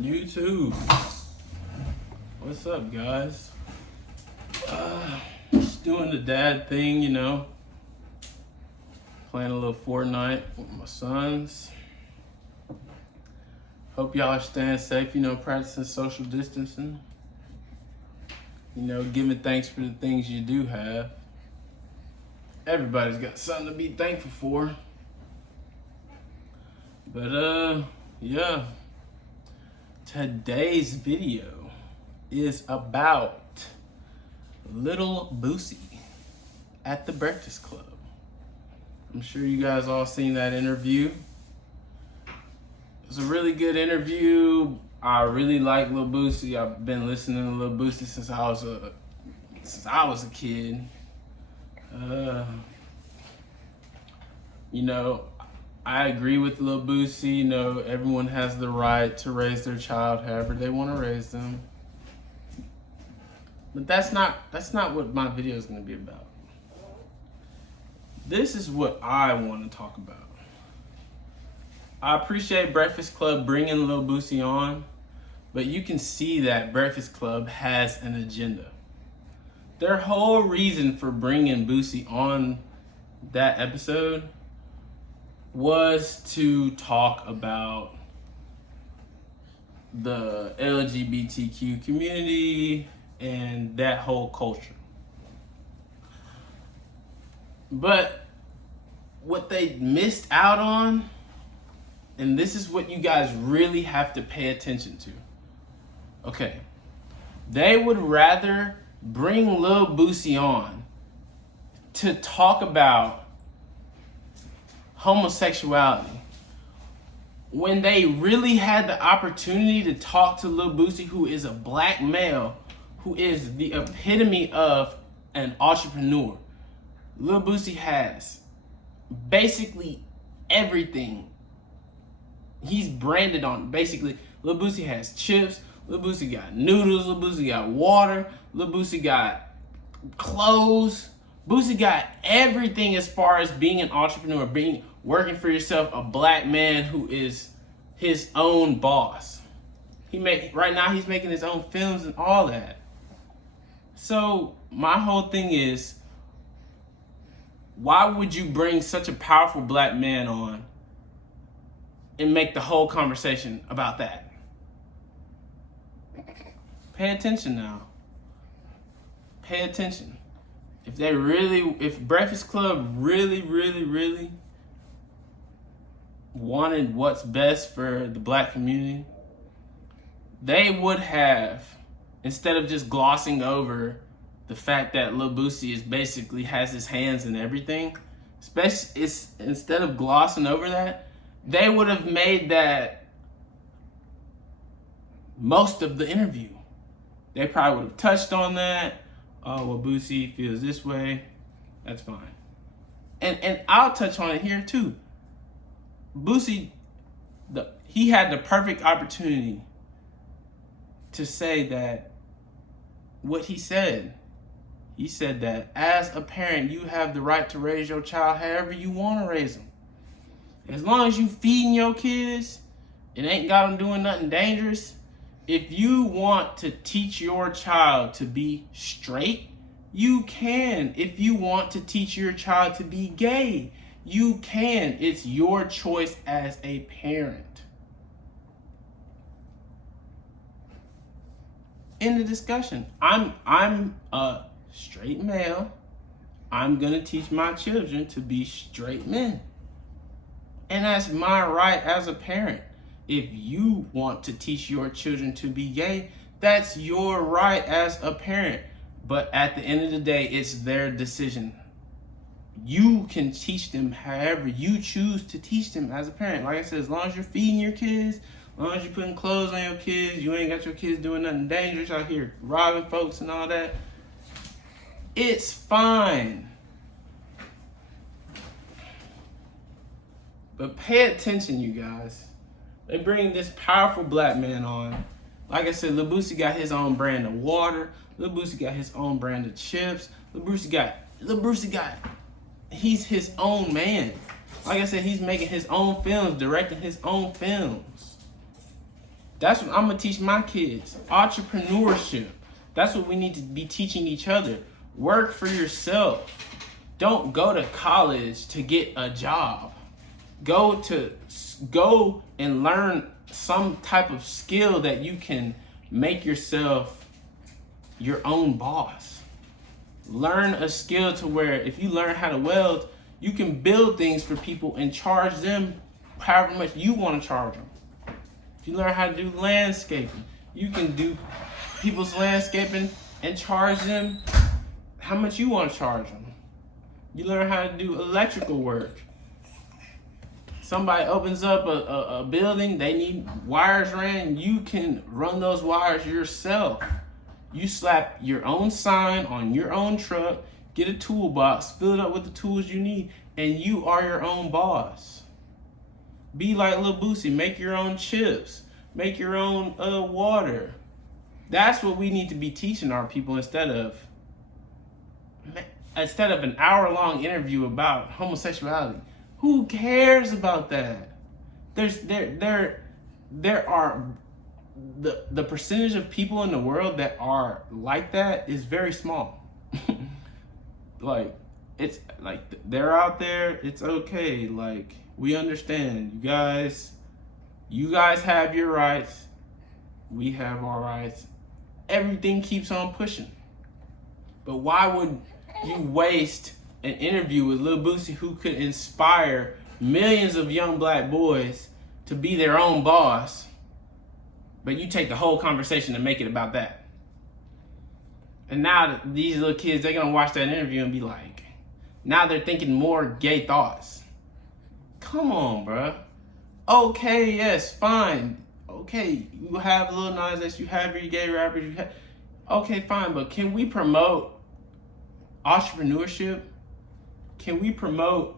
YouTube. What's up, guys? Just doing the dad thing, playing a little Fortnite with my sons. Hope y'all are staying safe, practicing social distancing. Giving thanks for the things you do have. Everybody's got something to be thankful for. But yeah. Today's video is about little Boosie at the Breakfast Club. I'm sure you guys all seen that interview. It was a really good interview. I really like Lil Boosie. I've been listening to Lil Boosie since I was a kid. I agree with Lil Boosie. Everyone has the right to raise their child however they want to raise them. But that's not what my video is going to be about. This is what I want to talk about. I appreciate Breakfast Club bringing Lil Boosie on, but you can see that Breakfast Club has an agenda. Their whole reason for bringing Boosie on that episode was to talk about the LGBTQ community and that whole culture. But what they missed out on, and this is what you guys really have to pay attention to. Okay, they would rather bring Lil Boosie on to talk about homosexuality when they really had the opportunity to talk to Lil Boosie, who is a black male, who is the epitome of an entrepreneur. Lil Boosie has basically everything. He's branded on basically. Lil Boosie has chips. Lil Boosie got noodles. Lil Boosie got water. Lil Boosie got clothes. Boosie got everything as far as being an entrepreneur, working for yourself, a black man who is his own boss. Right now he's making his own films and all that. So my whole thing is, why would you bring such a powerful black man on and make the whole conversation about that? Pay attention now. Pay attention. If Breakfast Club really wanted what's best for the black community, they would have, instead of just glossing over the fact that Lil Boosie basically has his hands in everything, instead of glossing over that, they would have made that most of the interview. They probably would have touched on that. Oh, well, Boosie feels this way. That's fine. And I'll touch on it here too. Boosie, he had the perfect opportunity to say that what he said. He said that as a parent, you have the right to raise your child however you want to raise them. As long as you feeding your kids, it ain't got them doing nothing dangerous. If you want to teach your child to be straight, you can. If you want to teach your child to be gay, you can. It's your choice as a parent. In the discussion, I'm a straight male. I'm gonna teach my children to be straight men. And that's my right as a parent. If you want to teach your children to be gay, that's your right as a parent. But at the end of the day, it's their decision. You can teach them however you choose to teach them as a parent. Like I said, as long as you're feeding your kids, as long as you're putting clothes on your kids, you ain't got your kids doing nothing dangerous out here, robbing folks and all that, it's fine. But pay attention, you guys. They bring this powerful black man on. Like I said, Lil Boosie got his own brand of water. Lil Boosie got his own brand of chips. Lil Boosie got, he's his own man. Like I said, he's making his own films, directing his own films. That's what I'm gonna teach my kids. Entrepreneurship. That's what we need to be teaching each other. Work for yourself. Don't go to college to get a job. Go and learn some type of skill that you can make yourself your own boss. Learn a skill to where if you learn how to weld, you can build things for people and charge them however much you want to charge them. If you learn how to do landscaping, you can do people's landscaping and charge them how much you want to charge them. You learn how to do electrical work. Somebody opens up a building, they need wires ran, you can run those wires yourself. You slap your own sign on your own truck, get a toolbox, fill it up with the tools you need, and you are your own boss. Be like Lil Boosie, make your own chips, make your own water. That's what we need to be teaching our people instead of an hour-long interview about homosexuality. Who cares about that? There are the percentage of people in the world that are like that is very small. Like, it's like they're out there, it's okay. Like, we understand. You guys have your rights. We have our rights. Everything keeps on pushing. But why would you waste an interview with Lil Boosie who could inspire millions of young black boys to be their own boss, but you take the whole conversation and make it about that? And now these little kids, they're gonna watch that interview and be like, now they're thinking more gay thoughts. Come on, bruh. Okay, yes, fine. Okay, you have Lil Nas X, you have your gay rappers, okay, fine, but can we promote entrepreneurship? Can we promote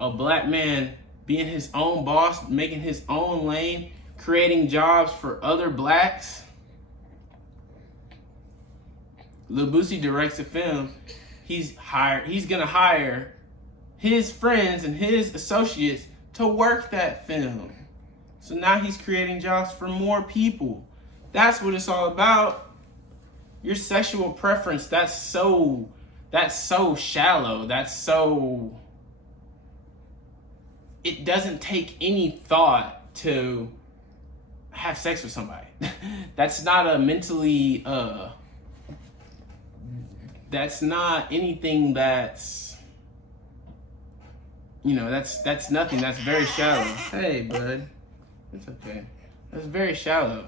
a black man being his own boss, making his own lane, creating jobs for other blacks? Lil Boosie directs a film. He's gonna hire his friends and his associates to work that film. So now he's creating jobs for more people. That's what it's all about. Your sexual preference, that's so shallow. It doesn't take any thought to have sex with somebody. That's not a mentally, that's not anything that's, that's nothing. That's very shallow. Hey, bud. It's okay. That's very shallow.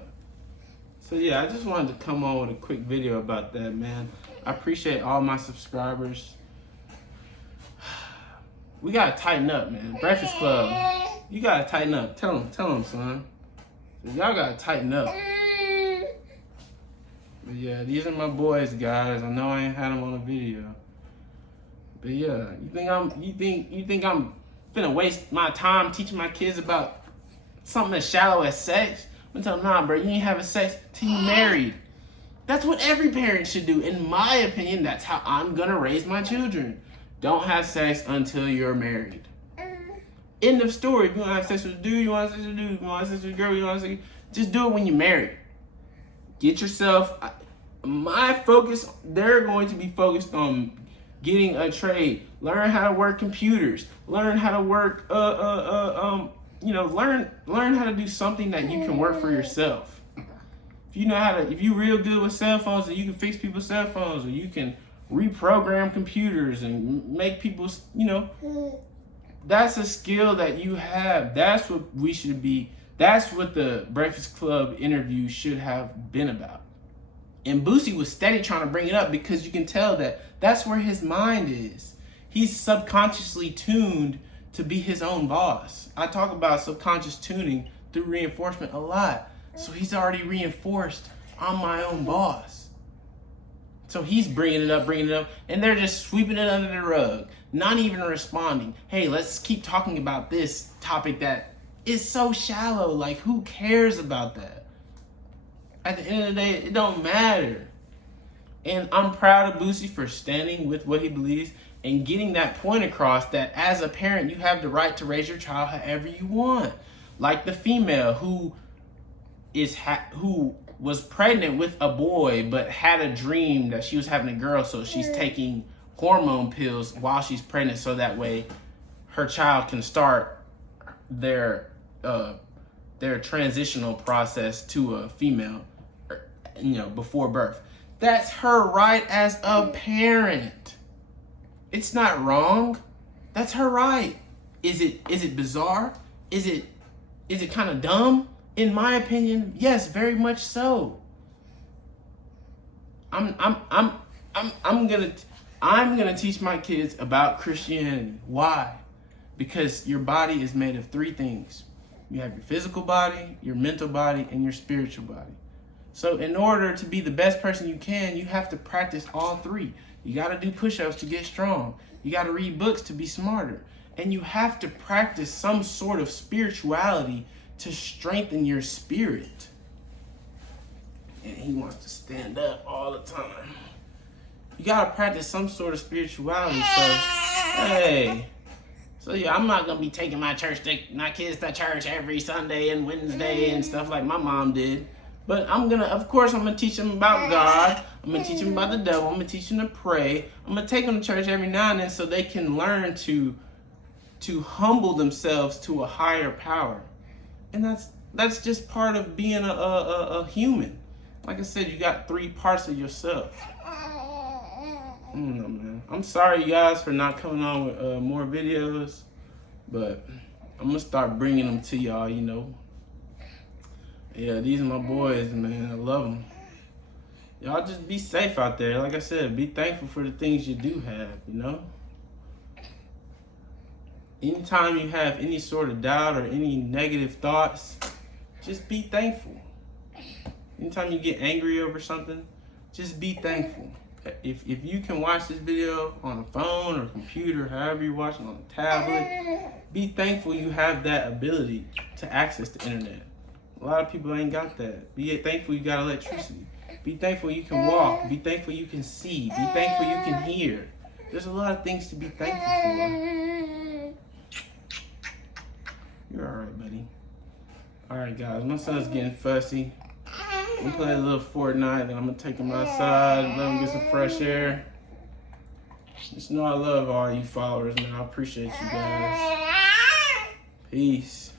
So yeah, I just wanted to come on with a quick video about that, man. I appreciate all my subscribers. We gotta tighten up, man. Breakfast Club, you gotta tighten up. Tell them, son. Y'all gotta tighten up. But yeah, these are my boys, guys. I know I ain't had them on a video. But yeah, you think I'm finna waste my time teaching my kids about something as shallow as sex? I'm gonna tell them, nah, bro, you ain't having sex till you married. That's what every parent should do. In my opinion, that's how I'm gonna raise my children. Don't have sex until you're married. End of story. If you want to have sex with a dude, you want to have sex with a dude. If you want to have sex with a girl, you want to have sex. Just do it when you're married. Get yourself. My focus, they're going to be focused on getting a trade. Learn how to work computers. Learn how to work, learn how to do something that you can work for yourself. If you real good with cell phones, and you can fix people's cell phones, or you can reprogram computers and make people, that's a skill that you have. That's what we should be. That's what the Breakfast Club interview should have been about. And Boosie was steady trying to bring it up because you can tell that that's where his mind is. He's subconsciously tuned to be his own boss. I talk about subconscious tuning through reinforcement a lot. So he's already reinforced, I'm my own boss. So he's bringing it up, and they're just sweeping it under the rug, not even responding. Hey, let's keep talking about this topic that is so shallow. Like, who cares about that? At the end of the day, it don't matter. And I'm proud of Boosie for standing with what he believes and getting that point across that as a parent, you have the right to raise your child however you want. Like the female who who was pregnant with a boy but had a dream that she was having a girl, so she's taking hormone pills while she's pregnant so that way her child can start their transitional process to a female, before birth. That's her right as a parent. It's not wrong. That's her right. Is it bizarre? Is it kind of dumb? In my opinion, yes, very much so. I'm gonna teach my kids about Christianity. Why? Because your body is made of three things. You have your physical body, your mental body, and your spiritual body. So in order to be the best person you can, you have to practice all three. You gotta do push-ups to get strong. You gotta read books to be smarter. And you have to practice some sort of spirituality to strengthen your spirit. And he wants to stand up all the time. You gotta practice some sort of spirituality. So yeah, I'm not gonna be taking my kids to church every Sunday and Wednesday and stuff like my mom did. But I'm gonna teach them about God. I'm gonna teach them about the devil. I'm gonna teach them to pray. I'm gonna take them to church every now and then so they can learn to humble themselves to a higher power. And that's just part of being a human. Like I said, you got three parts of yourself. I don't know, man. I'm sorry, you guys, for not coming on with more videos, but I'm gonna start bringing them to y'all. Yeah, these are my boys, man. I love them. Y'all just be safe out there. Like I said, be thankful for the things you do have. Anytime you have any sort of doubt or any negative thoughts, just be thankful. Anytime you get angry over something, just be thankful. If you can watch this video on a phone or computer, however you're watching, on a tablet, be thankful you have that ability to access the internet. A lot of people ain't got that. Be thankful you got electricity. Be thankful you can walk. Be thankful you can see. Be thankful you can hear. There's a lot of things to be thankful for. You're alright, buddy. Alright, guys. My son's getting fussy. I'm gonna play a little Fortnite, then I'm gonna take him outside, let him get some fresh air. Just know I love all you followers, man. I appreciate you guys. Peace.